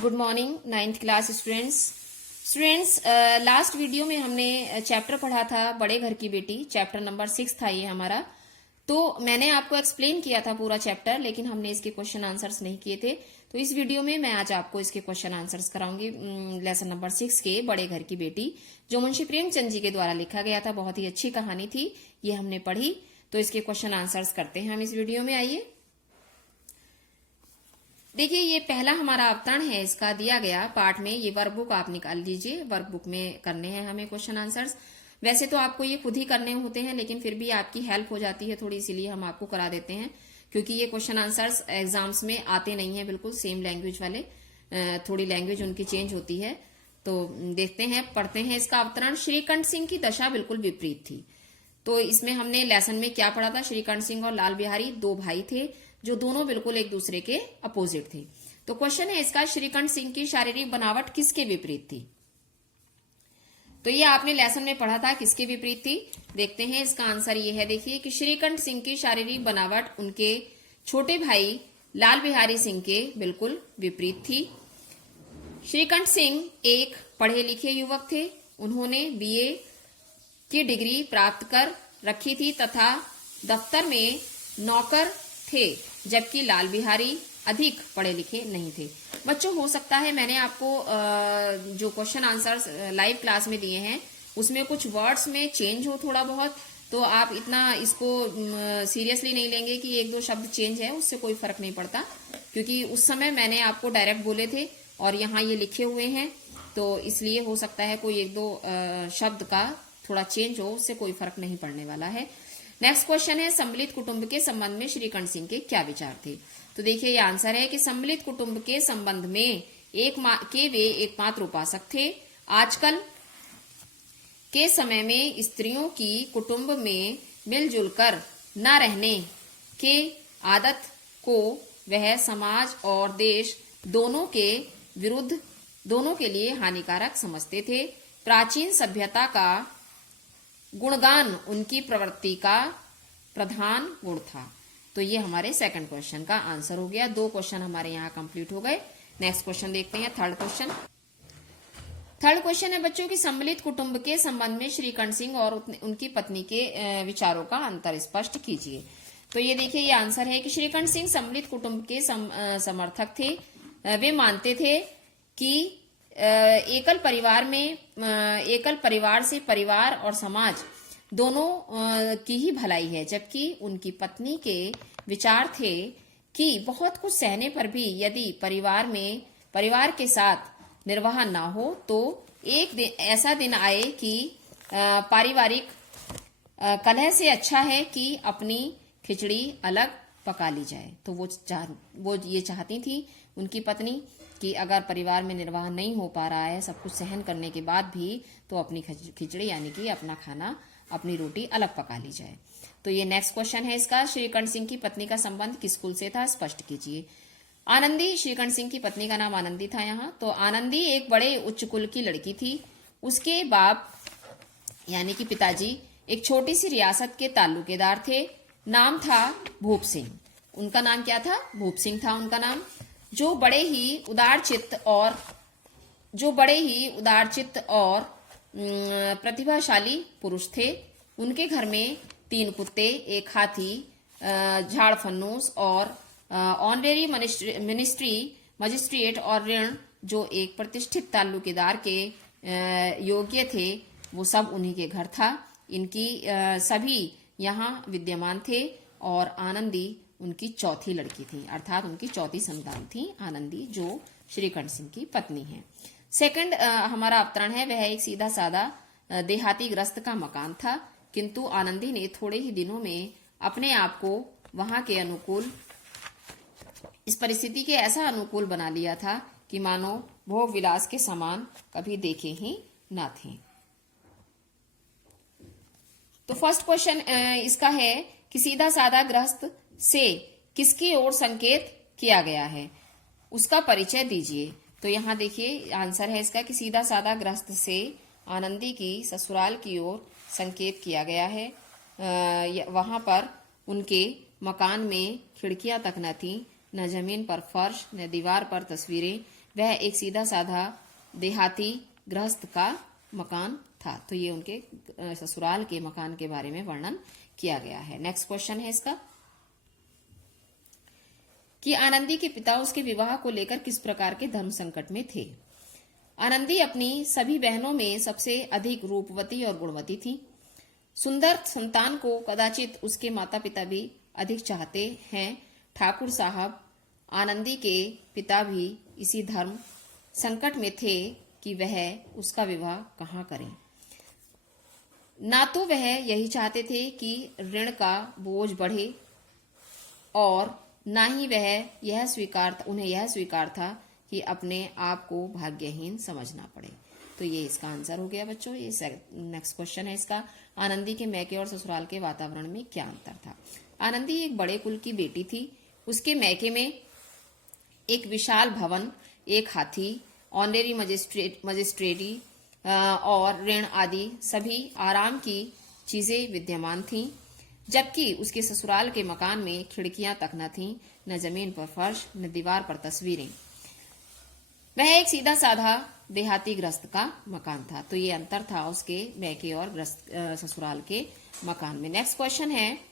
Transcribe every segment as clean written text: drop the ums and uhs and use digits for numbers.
Good morning ninth class students. Last video में हमने chapter पढ़ा था बड़े घर की बेटी। चैप्टर नंबर 6 था ये हमारा। तो मैंने आपको एक्सप्लेन किया था पूरा चैप्टर, लेकिन हमने इसके क्वेश्चन आंसर्स नहीं किए थे। तो इस वीडियो में मैं आज आपको इसके क्वेश्चन आंसर्स कराऊंगी लेसन नंबर 6 के बड़े घर की बेटी, जो मुंशी प्रेमचंद जी के द्वारा लिखा गया था। बहुत ही अच्छी कहानी थी, ये हमने पढ़ी। तो इसके क्वेश्चन आंसर्स करते हैं हम इस वीडियो में। आइए देखिए, ये पहला हमारा अवतरण है, इसका दिया गया पाठ में। ये वर्कबुक आप निकाल लीजिए, वर्कबुक में करने हैं हमें क्वेश्चन आंसर्स। वैसे तो आपको ये खुद ही करने होते हैं, लेकिन फिर भी आपकी हेल्प हो जाती है थोड़ी, इसीलिए हम आपको करा देते हैं, क्योंकि ये क्वेश्चन आंसर्स एग्जाम्स में आते नहीं है बिल्कुल सेम लैंग्वेज वाले, थोड़ी लैंग्वेज उनकी चेंज होती है। तो देखते हैं, पढ़ते हैं इसका अवतरण। श्रीकंठ सिंह की दशा बिल्कुल विपरीत थी। तो इसमें हमने लेसन में क्या पढ़ा था? श्रीकंठ सिंह और लाल बिहारी दो भाई थे, जो दोनों बिल्कुल एक दूसरे के अपोजिट थे। तो क्वेश्चन है इसका, श्रीकंठ सिंह की शारीरिक बनावट किसके विपरीत थी? तो ये आपने लेसन में पढ़ा था, किसके विपरीत थी। देखते हैं इसका आंसर ये है। देखिए कि श्रीकंठ सिंह की शारीरिक बनावट उनके छोटे भाई लाल बिहारी सिंह के बिल्कुल विपरीत थी। श्रीकंठ सिंह एक पढ़े लिखे युवक थे। उन्होंने बीए की डिग्री प्राप्त कर रखी थी तथा दफ्तर में नौकर थे, जबकि लाल बिहारी अधिक पढ़े लिखे नहीं थे। बच्चों, हो सकता है मैंने आपको जो क्वेश्चन आंसर्स लाइव क्लास में दिए हैं उसमें कुछ वर्ड्स में चेंज हो थोड़ा बहुत, तो आप इतना इसको सीरियसली नहीं लेंगे कि एक दो शब्द चेंज है, उससे कोई फर्क नहीं पड़ता, क्योंकि उस समय मैंने आपको डायरेक्ट बोले थे और यहाँ ये लिखे हुए हैं। तो इसलिए हो सकता है कोई एक दो शब्द का थोड़ा चेंज हो, उससे कोई फर्क नहीं पड़ने वाला है। नेक्स्ट क्वेश्चन है, सम्मिलित कुटुंब के संबंध में श्रीकंठ सिंह के क्या विचार थे? तो देखिए, ये आंसर है कि सम्मिलित कुटुंब के संबंध में वे एकमात्र उपासक थे। आजकल के समय में स्त्रियों की कुटुंब में मिलजुल कर न रहने के आदत को वह समाज और देश दोनों के विरुद्ध, दोनों के लिए हानिकारक समझते थे। प्राचीन सभ्यता का गुणगान उनकी प्रवृत्ति का प्रधान गुण था। तो ये हमारे सेकंड क्वेश्चन का आंसर हो गया। दो क्वेश्चन हमारे यहाँ कंप्लीट हो गए। नेक्स्ट क्वेश्चन देखते हैं, थर्ड क्वेश्चन। थर्ड क्वेश्चन है बच्चों की, सम्मिलित कुटुंब के संबंध में श्रीकंठ सिंह और उनकी पत्नी के विचारों का अंतर स्पष्ट कीजिए। तो ये देखिए, ये आंसर है कि श्रीकंठ सिंह सम्मिलित कुटुंब के समर्थक थे। वे मानते थे कि एकल परिवार से परिवार और समाज दोनों की ही भलाई है, जबकि उनकी पत्नी के विचार थे कि बहुत कुछ सहने पर भी यदि परिवार के साथ निर्वाह ना हो तो एक दिन ऐसा दिन आए कि पारिवारिक कलह से अच्छा है कि अपनी खिचड़ी अलग पका ली जाए। तो वो ये चाहती थी उनकी पत्नी कि अगर परिवार में निर्वाह नहीं हो पा रहा है सब कुछ सहन करने के बाद भी, तो अपनी खिचड़ी यानी कि अपना खाना, अपनी रोटी अलग पका ली जाए। तो ये नेक्स्ट क्वेश्चन है इसका, श्रीकंठ सिंह की पत्नी का संबंध किस कुल से था? स्पष्ट कीजिए। आनंदी, श्रीकंठ सिंह की पत्नी का नाम आनंदी था यहाँ। तो आनंदी एक बड़े उच्च कुल की लड़की थी। उसके बाप यानी कि पिताजी एक छोटी सी रियासत के ताल्लुकेदार थे। नाम था भूप सिंह। उनका नाम क्या था? भूप सिंह था उनका नाम। जो बड़े ही उदार चित्त और प्रतिभाशाली पुरुष थे। उनके घर में 3 कुत्ते, एक हाथी, झाड़ फन्नूस और ऑनरेरी मजिस्ट्रेट और ऋण, जो एक प्रतिष्ठित ताल्लुकेदार के योग्य थे, वो सब उन्हीं के घर था। इनकी सभी यहाँ विद्यमान थे और आनंदी उनकी चौथी लड़की थी, अर्थात उनकी चौथी संतान थी आनंदी, जो श्रीकंठ सिंह की पत्नी है। सेकंड हमारा अवतरण है, वह एक सीधा सादा देहाती ग्रस्त का मकान था, किंतु आनंदी ने थोड़े ही दिनों में अपने आप को वहां के अनुकूल, इस परिस्थिति के ऐसा अनुकूल बना लिया था कि मानो भोग विलास के समान कभी देखे ही ना थे। तो फर्स्ट क्वेश्चन इसका है कि सीधा सादा गृहस्थ से किसकी ओर संकेत किया गया है, उसका परिचय दीजिए। तो यहाँ देखिए आंसर है इसका कि सीधा सादा गृहस्थ से आनंदी की ससुराल की ओर संकेत किया गया है। वहां पर उनके मकान में खिड़कियां तक न थी, न जमीन पर फर्श, न दीवार पर तस्वीरें, वह एक सीधा साधा देहाती गृहस्थ का मकान था। तो ये उनके ससुराल के मकान के बारे में वर्णन किया गया है। नेक्स्ट क्वेश्चन है इसका कि आनंदी के पिता उसके विवाह को लेकर किस प्रकार के धर्म संकट में थे। आनंदी अपनी सभी बहनों में सबसे अधिक रूपवती और गुणवती थी। सुंदर संतान को कदाचित उसके माता पिता भी अधिक चाहते हैं। ठाकुर साहब आनंदी के पिता भी इसी धर्म संकट में थे कि वह उसका विवाह कहाँ करें। ना तो वह यही चाहते थे कि ऋण का बोझ बढ़े और ना ही उन्हें यह स्वीकार था कि अपने आप को भाग्यहीन समझना पड़े। तो ये इसका आंसर हो गया बच्चों। ये नेक्स्ट क्वेश्चन है इसका, आनंदी के मैके और ससुराल के वातावरण में क्या अंतर था। आनंदी एक बड़े कुल की बेटी थी। उसके मैके में एक विशाल भवन, एक हाथी, ऑनरेरी मजिस्ट्रेटी और ऋण आदि सभी आराम की चीजें विद्यमान थीं, जबकि उसके ससुराल के मकान में खिड़कियां तक न थीं, न जमीन पर फर्श, न दीवार पर तस्वीरें। वह एक सीधा साधा देहाती गृहस्थ का मकान था। तो ये अंतर था उसके मैके और ससुराल के मकान में। नेक्स्ट क्वेश्चन है,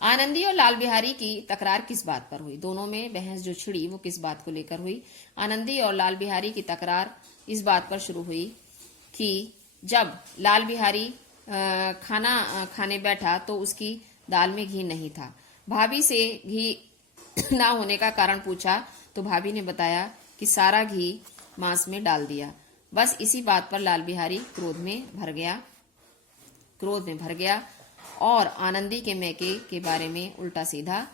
आनंदी और लाल बिहारी की तकरार किस बात पर हुई। दोनों में बहस जो छिड़ी वो किस बात को लेकर हुई। आनंदी और लाल बिहारी की तकरार इस बात पर शुरू हुई कि जब लाल बिहारी खाना खाने बैठा तो उसकी दाल में घी नहीं था। भाभी से घी ना होने का कारण पूछा तो भाभी ने बताया कि सारा घी मांस में डाल दिया। बस इसी बात पर लाल बिहारी क्रोध में भर गया और आनंदी के मैके के बारे में उल्टा सीधा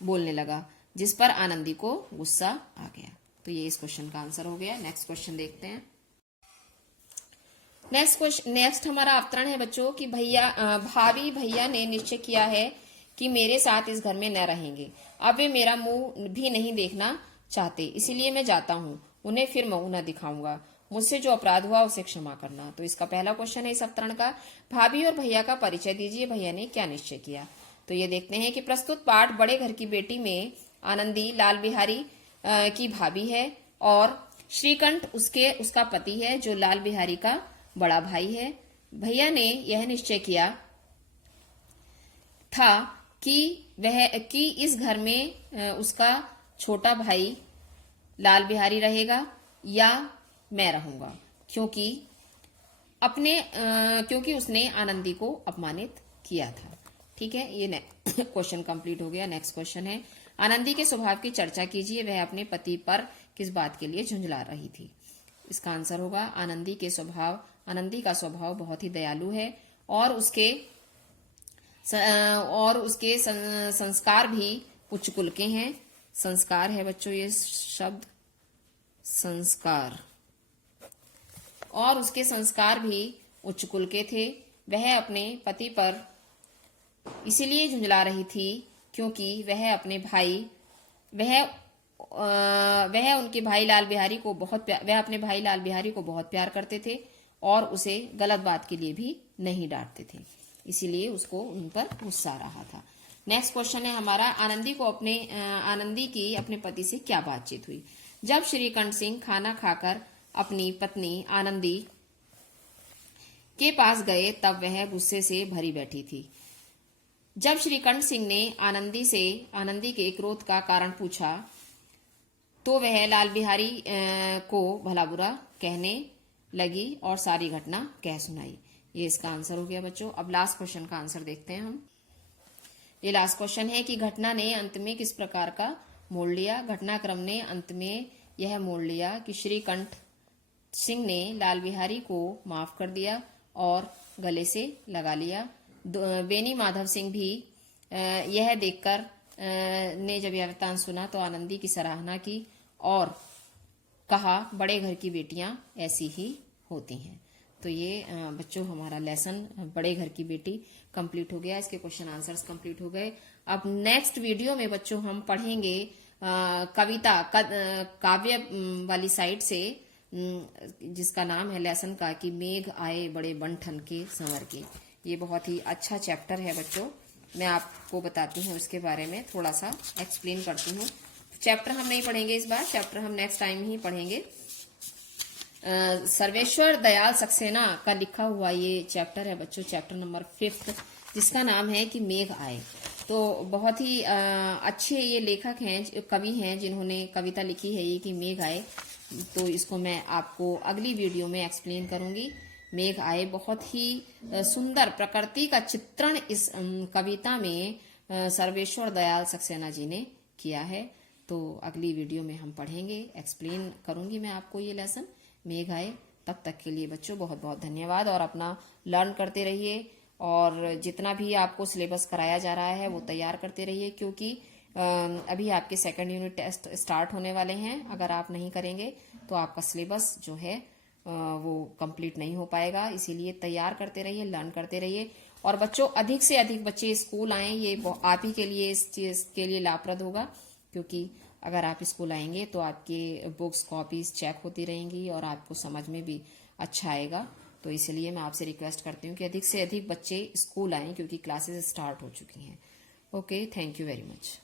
बोलने लगा, जिस पर आनंदी को गुस्सा आ गया। तो ये इस क्वेश्चन का आंसर हो गया। नेक्स्ट क्वेश्चन देखते हैं। नेक्स्ट हमारा अवतरण है बच्चों कि भाभी भैया ने निश्चय किया है कि मेरे साथ इस घर में न रहेंगे। अब वे मेरा मुंह भी नहीं देखना चाहते, इसलिए मैं जाता हूँ। उन्हें फिर मुंह न दिखाऊंगा। मुझसे जो अपराध हुआ उसे क्षमा करना। तो इसका पहला क्वेश्चन है इस अवतरण का, भाभी और भैया का परिचय दीजिए, भैया ने क्या निश्चय किया। तो ये देखते हैं कि प्रस्तुत पाठ बड़े घर की बेटी में आनंदी लाल बिहारी की भाभी है और श्रीकंठ उसका पति है जो लाल बिहारी का बड़ा भाई है। भैया ने यह निश्चय किया था कि इस घर में उसका छोटा भाई लाल बिहारी रहेगा या मैं रहूंगा, क्योंकि उसने आनंदी को अपमानित किया था। ठीक है, ये क्वेश्चन कंप्लीट हो गया। नेक्स्ट क्वेश्चन है, आनंदी के स्वभाव की चर्चा कीजिए। वह अपने पति पर किस बात के लिए झुंझला रही थी। इसका आंसर होगा आनंदी का स्वभाव बहुत ही दयालु है और उसके संस्कार भी उच्च कुल के हैं। संस्कार है बच्चों ये शब्द, संस्कार, और उसके संस्कार भी उच्च कुल के थे। वह अपने पति पर इसीलिए झुंझला रही थी क्योंकि वह अपने भाई लाल बिहारी को बहुत प्यार करते थे और उसे गलत बात के लिए भी नहीं डांटते थे, इसीलिए उसको उन पर गुस्सा आ रहा था। नेक्स्ट क्वेश्चन है हमारा, आनंदी की अपने पति से क्या बातचीत हुई। जब श्रीकंठ सिंह खाना खाकर अपनी पत्नी आनंदी के पास गए तब वह गुस्से से भरी बैठी थी। जब श्रीकंठ सिंह ने आनंदी के क्रोध का कारण पूछा तो वह लाल बिहारी को भला बुरा कहने लगी और सारी घटना कह सुनाई। ये इसका आंसर हो गया बच्चों। अब लास्ट क्वेश्चन का आंसर देखते हैं हम। ये लास्ट क्वेश्चन है कि घटना ने अंत में किस प्रकार का मोड़ लिया। घटनाक्रम ने अंत में यह मोड़ लिया कि श्रीकंठ सिंह ने लाल बिहारी को माफ कर दिया और गले से लगा लिया। बेनी माधव सिंह भी यह देखकर ने जब यह वृत्तांत सुना तो आनंदी की सराहना की और कहा बड़े घर की बेटियां ऐसी ही होती हैं। तो ये बच्चों हमारा लेसन बड़े घर की बेटी कंप्लीट हो गया। इसके क्वेश्चन आंसर्स कंप्लीट हो गए। अब नेक्स्ट वीडियो में बच्चों हम पढ़ेंगे काव्य वाली साइड से, जिसका नाम है लेसन का कि मेघ आए बड़े बंठन के संवर के। ये बहुत ही अच्छा चैप्टर है बच्चों। मैं आपको बताती हूँ इसके बारे में, थोड़ा सा एक्सप्लेन करती हूँ, चैप्टर हम नहीं पढ़ेंगे इस बार, चैप्टर हम नेक्स्ट टाइम ही पढ़ेंगे। सर्वेश्वर दयाल सक्सेना का लिखा हुआ ये चैप्टर है बच्चों, चैप्टर नंबर 5, जिसका नाम है कि मेघ आए। तो बहुत ही अच्छे ये लेखक हैं, कवि हैं, जिन्होंने कविता लिखी है ये कि मेघ आए। तो इसको मैं आपको अगली वीडियो में एक्सप्लेन करूंगी। मेघ आए बहुत ही सुंदर प्रकृति का चित्रण इस कविता में सर्वेश्वर दयाल सक्सेना जी ने किया है। तो अगली वीडियो में हम पढ़ेंगे, एक्सप्लेन करूंगी मैं आपको ये लेसन मेघ आए। तब तक के लिए बच्चों बहुत बहुत धन्यवाद, और अपना लर्न करते रहिए, और जितना भी आपको सिलेबस कराया जा रहा है वो तैयार करते रहिए, क्योंकि अभी आपके सेकंड यूनिट टेस्ट स्टार्ट होने वाले हैं। अगर आप नहीं करेंगे तो आपका सिलेबस जो है वो कंप्लीट नहीं हो पाएगा। इसीलिए तैयार करते रहिए, लर्न करते रहिए, और बच्चों अधिक से अधिक बच्चे स्कूल आएँ, ये आप ही के लिए, इस चीज़ के लिए लाभप्रद होगा। क्योंकि अगर आप स्कूल आएंगे तो आपके बुक्स कॉपीज चेक होती रहेंगी और आपको समझ में भी अच्छा आएगा। तो इसलिए मैं आपसे रिक्वेस्ट करती हूँ कि अधिक से अधिक बच्चे स्कूल आएँ, क्योंकि क्लासेस स्टार्ट हो चुकी हैं। Okay, thank you very much.